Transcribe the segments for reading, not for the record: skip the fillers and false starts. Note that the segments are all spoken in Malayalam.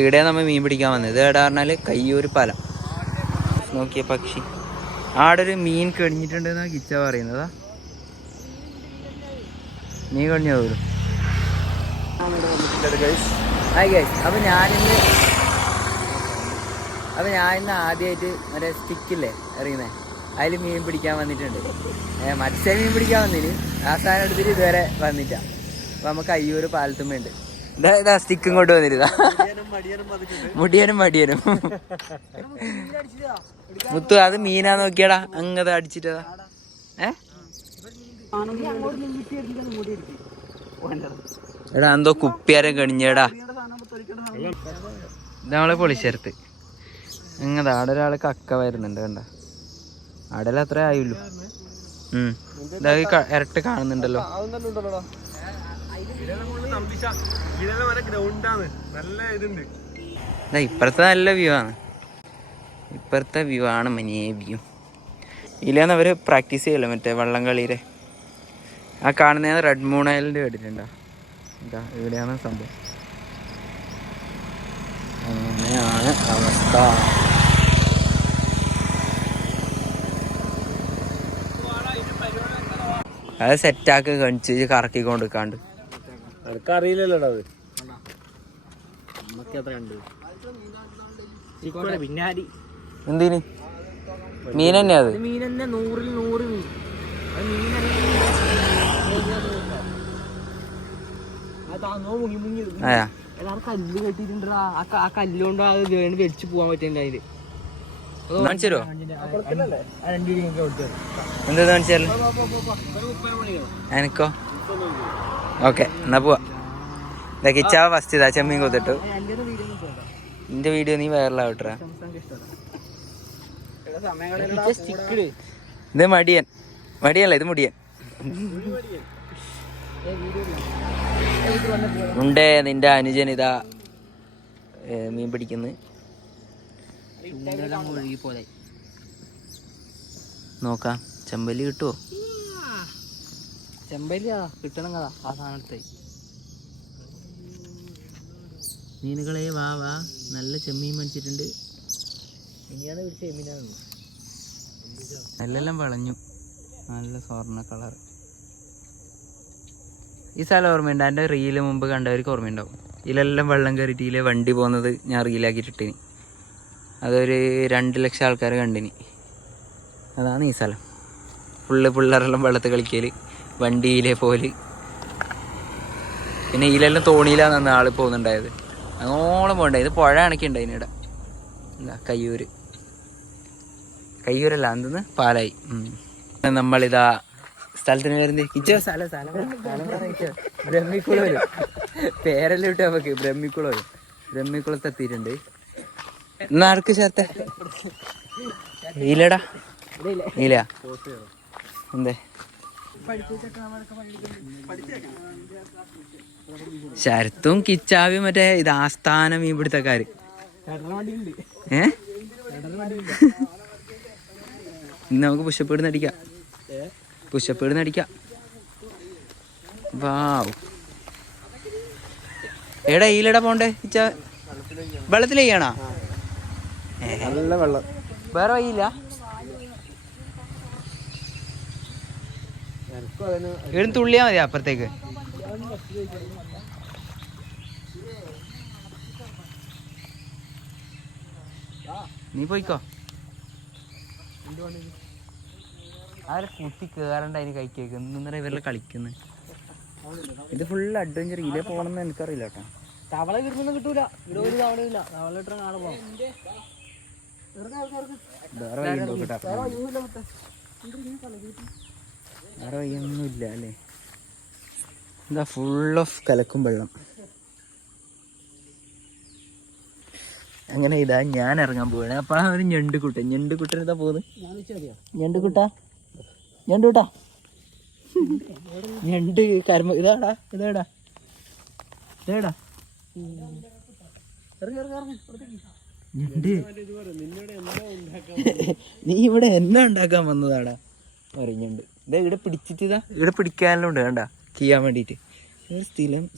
ഇവിടെ നമ്മൾ മീൻ പിടിക്കാൻ വന്നത്. ഇത് എവിടെ പറഞ്ഞാൽ കയ്യൂർ പാലം. നോക്കിയ പക്ഷി ആടെ ഒരു മീൻ കടിഞ്ഞിട്ടുണ്ടെന്നാണ് കിച്ച പറയുന്നതാ. മീൻ കടിഞ്ഞു പോലും. അപ്പം ഞാനിന്ന് ആദ്യമായിട്ട് മറ്റേ സ്റ്റിക്കില്ലേ എറിയുന്നത്, അതിൽ മീൻ പിടിക്കാൻ വന്നിട്ടുണ്ട്. മറ്റേ മീൻ പിടിക്കാൻ വന്നിന് ആ സാധനം എടുത്തിട്ട് ഇതുവരെ വന്നിട്ട. അപ്പം നമുക്ക് അയ്യൂർ പാലത്തുമ്മയുണ്ട്. ഇതാ സ്റ്റിക്കും കൊണ്ട് വന്നിരുതാ. മുടിയനും മടിയനും. മുത്തു അത് മീനാ നോക്കിയടാ, അങ്ങത് അടിച്ചിട്ടതാ. എടാ എന്തോ കുപ്പിയാരം കണിഞ്ഞേടാ. നമ്മളെ പൊളിച്ചേർത്ത് അങ്ങതാ. ആടെ ഒരാൾ കക്ക വരുന്നുണ്ട് കണ്ട. ആടെല്ലാം അത്ര ആയുള്ളൂ. ഇരട്ട് കാണുന്നുണ്ടല്ലോ. ഇപ്പുറത്തെ നല്ല വ്യൂ ആണ്. ഇപ്പുറത്തെ വ്യൂ ആണ് മനിയെ വ്യൂ. ഇല്ലാന്ന് അവര് പ്രാക്ടീസ് ചെയ്യല്ലോ മറ്റേ വള്ളം കളിയുടെ. ആ കാണുന്ന റെഡ് മൂൺ ഐലൻഡ് കേട്ടിട്ടുണ്ടോ? എന്താ ഇവിടെയാണ് സംഭവം. അങ്ങനെയാണ് അവസ്ഥ. അത് സെറ്റാക്കി കണിച്ച് കറക്കിക്കൊണ്ട് നിൽക്കാണ്ട്. അറിയില്ലല്ലോടാ അത്. എന്തിന് മീൻ തന്നെയാ അത്. മീൻ തന്നെ 100ൽ 100 മീൻ. കല്ല് കെട്ടിട്ടുണ്ടാ. ആ കല്ലുകൊണ്ട് വെച്ച് പോവാൻ പറ്റുന്നുണ്ട്. അതില് കാണിച്ചോ എന്താ കാണിച്ചാല് എനിക്കോ? ഓക്കെ എന്നാ പോവാ. കിച്ചാവ ഫസ്റ്റ് ഇതാ ചെമ്മീൻ കൊത്തിട്ടു. നിന്റെ വീഡിയോ നീ വൈറലാവട്ടെ. ഇത് മടിയൻ. മടിയല്ല ഇത് മുടിയൻ. ഉണ്ടേ നിന്റെ അനുജൻ ഇതാ മീൻ പിടിക്കുന്നു. നോക്കാം ചെമ്പല്ലി കിട്ടുവോ? ചെമ്പല്ലി കിട്ടണം കഥാ ആ സാധനത്തെ. മീനുകളെ വാ വാ, നല്ല ചെമ്മീൻ മേടിച്ചിട്ടുണ്ട്. ഇനിയാണ് പിടിച്ച ചെമ്മീനാണ്. എല്ലാം വളഞ്ഞു, നല്ല സ്വർണ്ണ കളർ. ഈ സ്ഥലം ഓർമ്മയുണ്ട്? എൻ്റെ റീല് മുമ്പ് കണ്ടവർക്ക് ഓർമ്മയുണ്ടാവും. ഇതിലെല്ലാം വെള്ളം കയറിയിട്ട് ഇതിലെ വണ്ടി പോകുന്നത് ഞാൻ റീലാക്കിയിട്ടിന്. അതൊരു 2 ലക്ഷം ആൾക്കാർ കണ്ടിന്. അതാണ് ഈ സ്ഥലം. പിള്ളേരെല്ലാം വെള്ളത്തിൽ കളിക്കൽ, വണ്ടിയിലെ പോലെ. പിന്നെ ഇതിലെല്ലാം തോണിയിലാണ് ആൾ പോകുന്നുണ്ടായത്. അങ്ങോളം പോകണ്ടേ. ഇത് പുഴ കണക്കുണ്ട് അതിനിടെ. എന്താ കയ്യൂരല്ല എന്തെന്ന് പാലായി. നമ്മളിതാ സ്ഥലത്തിന് വരുന്നത് കിച്ചോ സ്ഥലം ബ്രഹ്മിക്കുളം വരും. പേരെല്ലാം ഇട്ട് നമുക്ക് ബ്രഹ്മിക്കുളം വരും. ബ്രഹ്മിക്കുളത്ത് എത്തിയിട്ടുണ്ട്. എന്നാ ആർക്ക് ചേർത്തെ ഇല്ലടാ ഇല്ല എന്തേ ശരത്തും കിച്ചാവിയും മറ്റേ ഇത് ആസ്ഥാന മീൻപിടുത്തക്കാര്. ഇന്ന് നമുക്ക് പുഷപ്പ് ഇടുന്ന് അടിക്കാം. വാവ്. എടാ ഈലടാ പോണ്ടേ കിച്ച? വെള്ളത്തിൽ ചെയ്യണോ? നല്ല വെള്ളം. വേറെ വഴിയില്ല? ഇവിടുന്ന് തുള്ളിയാ മതി അപ്പുറത്തേക്ക്. നീ പോയിക്കോ. ആരെ കുത്തി കേറണ്ട അതിന് കഴിക്കേക്ക്. എന്നൊന്നര ഇവരെല്ലാം കളിക്കുന്നത്. ഇത് ഫുൾ അഡ്വഞ്ചർ. ഇതേ പോകണമെന്ന് എനിക്കറിയില്ല കേട്ടോ. തവള കിട്ടുന്ന കിട്ടൂല. ഇവിടെ ഒരു തവളയില്ല. തവള ഇട്ട നാളെ പോകാം. വേറെ വഴിയൊന്നുമില്ല അല്ലേ? എന്താ ഫുൾ ഓഫ് കലക്കും വെള്ളം. അങ്ങനെ ഇതാ ഞാൻ ഇറങ്ങാൻ പോവാണ്. അപ്പൊ ആ ഒരു ഞണ്ടുകുട്ടൻ ഇതാ പോകുന്നത്. ഞണ്ട് കർമ്മ ഇതാടാ. നീ ഇവിടെ എന്നാ ഉണ്ടാക്കാൻ വന്നതാടാ പറഞ്ഞുണ്ട്. ഇതാ ഇവിടെ പിടിച്ചിട്ട് ഇവിടെ പിടിക്കാനെല്ലാം ഉണ്ട് കണ്ടാ ചെയ്യാൻ വേണ്ടിട്ട്.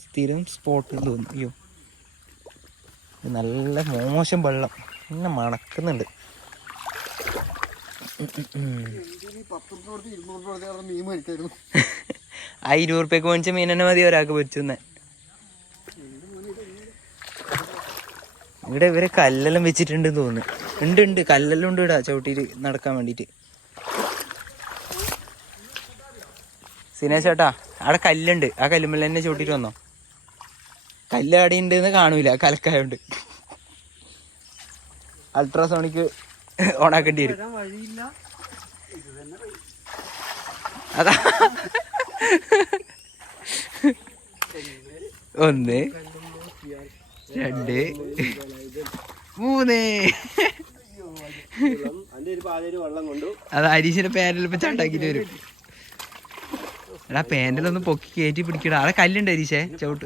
സ്ഥിരം സ്പോട്ട് തോന്നുന്നു. അയ്യോ നല്ല മോശം വെള്ളം പിന്നെ മണക്കുന്നുണ്ട്. ആ 20 ഉറുപ്പ്യക്ക് മേടിച്ച മീൻ തന്നെ മതി ഒരാൾക്ക് പൊരിച്ചെന്ന്. ഇവിടെ ഇവരെ കല്ലെല്ലാം വെച്ചിട്ടുണ്ടെന്ന് തോന്നുന്നു. ഉണ്ട് കല്ലെല്ലാം ഉണ്ട് ഇടാ ചവിട്ടിയിട്ട് നടക്കാൻ വേണ്ടിട്ട്. സിനേഷ് ചേട്ടാ അവിടെ കല്ലുണ്ട്, ആ കല്ലുമ്മൽ തന്നെ ചവിട്ടിട്ട് വന്നോ. കല്ല് അവിടെ ഉണ്ടെന്ന് കാണൂല കലക്കായോണ്ട്. അൾട്രാസോണിക്ക് ഓണാക്കേണ്ടി വരും. അതാ 1 2 3. അത് അരീശിന്റെ പാനലിപ്പോ ചാട്ടാക്കിട്ട് വരും. എടാ പാനലൊന്ന് പൊക്കി കയറ്റി പിടിക്കടാ. അവിടെ കല്ലുണ്ട് അരീശേ ചവിട്ട്.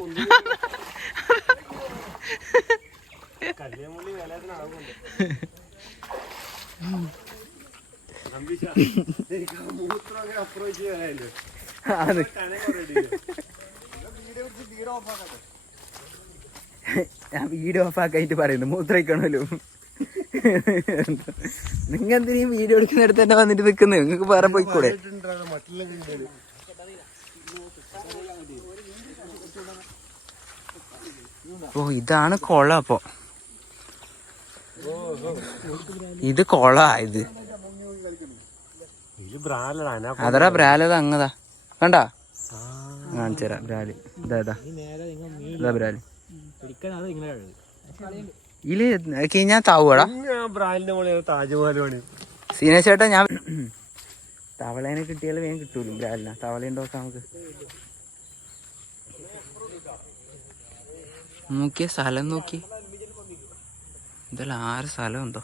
ഞാൻ വീഡിയോ ഓഫ് ആക്കായിട്ട് പറയുന്നു മൂത്രയിക്കണല്ലോ. നിങ്ങ എന്തിനും വീഡിയോ എടുക്കുന്നിടത്ത് തന്നെ വന്നിട്ട് നിൽക്കുന്നത്? നിങ്ങൾക്ക് വേറെ പോയിക്കൂടെ? ഓ ഇതാണ് കൊള. അപ്പൊ ഇത് കൊള. ഇത് അതടാ ബ്രാലത് അങ്ങതാ കണ്ടാ കാണിച്ചരാ ബ്രാല്. ഇതാ ബ്രാല്. ഇതില് കഴിഞ്ഞാ താവൂടാ സീനേഷ് ചേട്ടാ. ഞാൻ തവളേനെ കിട്ടിയാലും വേഗം കിട്ടൂല ബ്രാലിന. തവള ഉണ്ടോക്കാം നമുക്ക്. നോക്കിയ സ്ഥലം നോക്കി. ഇതെല്ലാം 6 സ്ഥലം ഉണ്ടോ?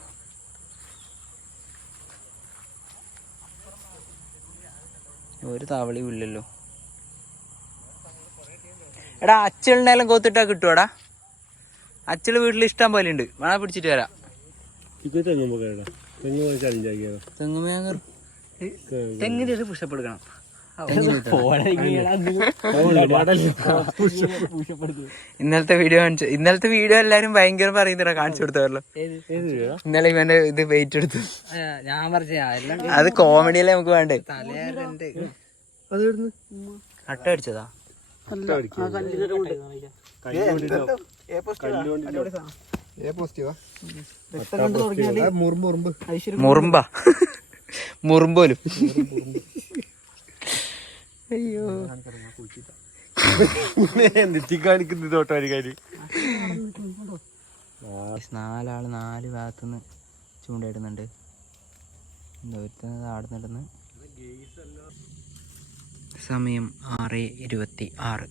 ഒരു തവളയും ഇല്ലല്ലോ. എടാ അച്ചളിനെല്ലാം കോത്തിട്ടാ കിട്ടുവാടാ. അച്ചള് വീട്ടിൽ ഇഷ്ടം പോലെ ഉണ്ട്. വേണ പിടിച്ചിട്ട് വരാം. തെങ്ങിന്റെ പുഷപ്പെടുക്കണം. ഇന്നലത്തെ വീഡിയോ എല്ലാരും ഭയങ്കര പറയുന്നതാ. കാണിച്ചു കൊടുത്തല്ലോ ഇന്നലെ ഇവന്റെ ഇത് വെയിറ്റ് എടുത്തു. ഞാൻ പറഞ്ഞ അത് കോമഡിയല്ലേ നമുക്ക് വേണ്ടേ. അട്ട അടിച്ചതാ. മുറുമ്പോലും. അയ്യോ കാണിക്കുന്നു തോട്ടാരിക്കാര്. 4 ആള് 4 ഭാഗത്തുനിന്ന് ചൂണ്ടയിടുന്നുണ്ട്. ഒരുത്തുന്നത് ആടുന്നിടുന്ന്. സമയം 6:26.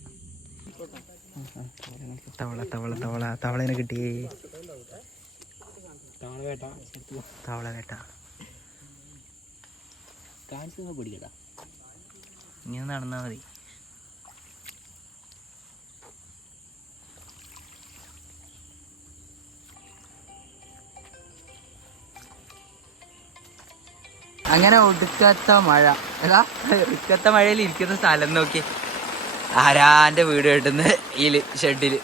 തവളേനെ കിട്ടിയേ. തവള വേട്ട പിടിക്കട്ടാ. ഇങ്ങനെ നടന്നാ മതി. അങ്ങനെ ഒടുക്കത്ത മഴ. ഏതാ ഒടുക്കത്ത മഴയിൽ ഇരിക്കുന്ന സ്ഥലം നോക്കി. ആരാന്റെ വീട് കെട്ടുന്ന ഈല് ഷെഡില്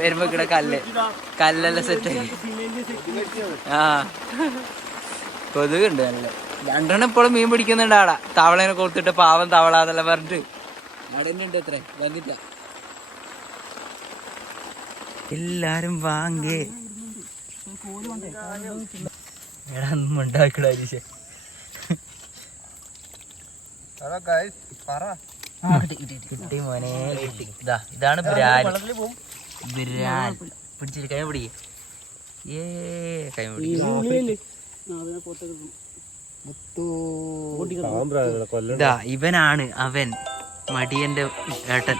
വരുമ്പോ ഇവിടെ കല്ലെല്ലാം സെറ്റായി. ആ കൊതുകുണ്ട് നല്ല. 2 എണ്ണം ഇപ്പോഴും മീൻ പിടിക്കുന്നുണ്ട് ആടാ. തവളേനെ കൊടുത്തിട്ട് പാവം തവള എന്നെല്ലാം പറഞ്ഞിട്ട് അവിടെ തന്നെ ഉണ്ട്. എത്ര വന്നില്ല. എല്ലാരും വാങ്ങേ. എടാ ഒന്നും ഉണ്ടാക്കിടാ അരീശേ. കിട്ടി മോനെ കിട്ടി. ഇതാണ് ബ്രാൽ. പിടിച്ചിട്ട് കൈ പിടിക്കേ. കൈ ഇതാ ഇവനാണ് അവൻ, മടിയന്റെ ഏട്ടൻ.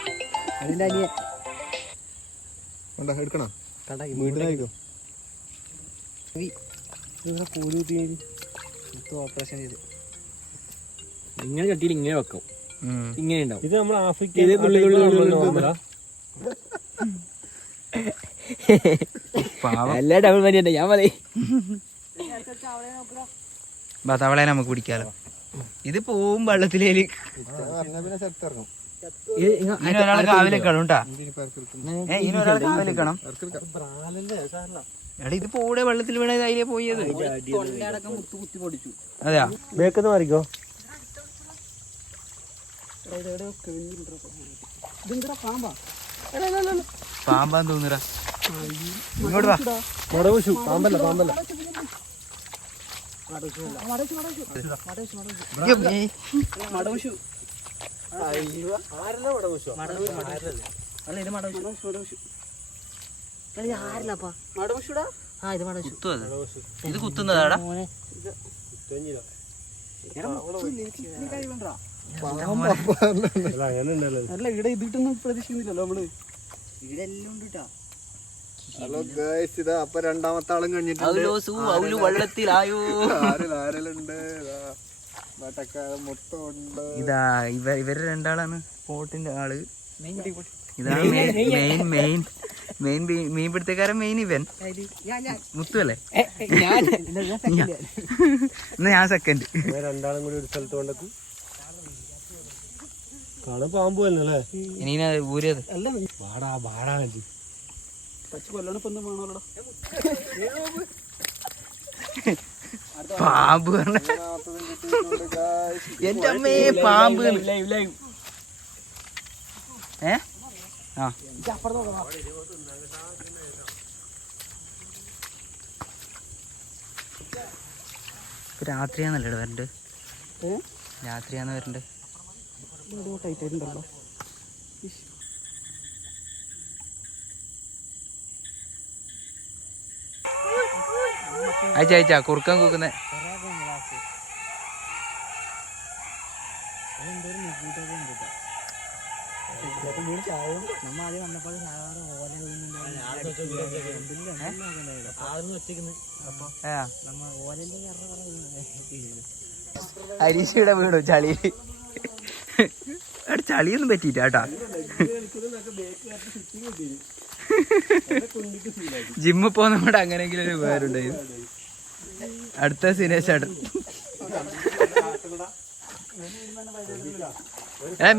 ഓപ്പറേഷൻ ചെയ്ത് ഇങ്ങനെ കട്ടിയിൽ ഇങ്ങനെ വെക്കും. ഇങ്ങനെ ഉണ്ടാവും. ഇത് നമ്മൾ എല്ലാ ഡബിൾ മതി തന്നെ. ഞാൻ പറയും തവളേനെ നമുക്ക് പിടിക്കാലോ. ഇത് പോവും വെള്ളത്തിലേക്ക്. ഇനി ഒരാൾ കാവിലേക്കണം കേട്ടാ. ഇനി ഒരാൾ കാവിലേക്കണം. എടാ ഇത് പോടെ വെള്ളത്തിൽ വീണത് അതിലേ പോയത്. അതെയാ ബേക്കെന്ന് മാറിക്കോ. പാമ്പാന്ന് തോന്നുറാ. ഇങ്ങോട്ട് വാ. മടവശു പാമ്പല്ല പാമ്പല്ല. ഇത് കുത്തുന്നതാടാ. അല്ല ഇവിടെ ഇതിട്ടൊന്നും പ്രതീക്ഷിക്കുന്നില്ലല്ലോ നമ്മള്. ഇവിടെ എല്ലാം ഉണ്ട് കേട്ടാ. ഹലോ ഗൈസ്, ഇതാ അപ്പൊ രണ്ടാമത്തെ ആളും കഴിഞ്ഞിട്ടുണ്ട്. വെള്ളത്തിലായോ. ആരലുണ്ട്, മൊത്തമുണ്ട്. ഇതാ ഇവര് രണ്ടാളാണ് സ്പോട്ടിന്റെ ആള്. ഇതാണ് മെയിൻ മീൻ പിടുത്തക്കാരൻ. മെയിൻ ഇവൻ മുത്തു അല്ലേ? എന്നാ ഞാൻ സെക്കൻഡ്. രണ്ടാളും കൂടി ഒരു സ്ഥലത്ത് കൊണ്ടു കാണും. പാമ്പ് അല്ലേ ഇനി ഊരിയത് വാടാ വാടാ പാമ്പ് പറഞ്ഞ എന്റെ അമ്മേ പാമ്പ്. ആ രാത്രിയാന്നല്ലേ വരണ്ട്? രാത്രിയാന്ന് വരണ്ട്. ടൈറ്റ് ആയിട്ടുണ്ടല്ലോ. അയച്ചാ കുറുക്കാൻ കൂക്കുന്നേ. ഹരീഷിയുടെ വീടോ ചളിയില്? ചളിയൊന്നും പറ്റിട്ടാ. ജിമ്മിൽ പോകുന്നോണ്ട് അങ്ങനെങ്കിലും ഒരു ഉപകാരമുണ്ടായിരുന്നു. അടുത്ത സിനേശേട്ടൻ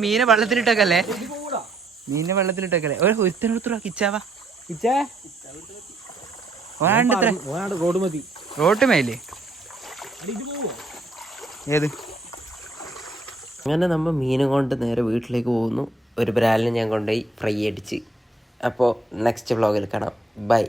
മീനെ വെള്ളത്തിലിട്ടേക്കല്ലേ? മീനെ വെള്ളത്തിലിട്ടേക്കല്ലേ? ഒരുത്തനെടുത്തുള്ള കിച്ചാവാ റോട്ട് മേലേ ഏത്? അങ്ങനെ നമ്മൾ മീനും കൊണ്ട് നേരെ വീട്ടിലേക്ക് പോകുന്നു. ഒരു ബ്രാലിനെ ഞാൻ കൊണ്ടുപോയി ഫ്രൈ അടിച്ച്. അപ്പോൾ നെക്സ്റ്റ് വ്ളോഗിൽ കാണാം. ബൈ.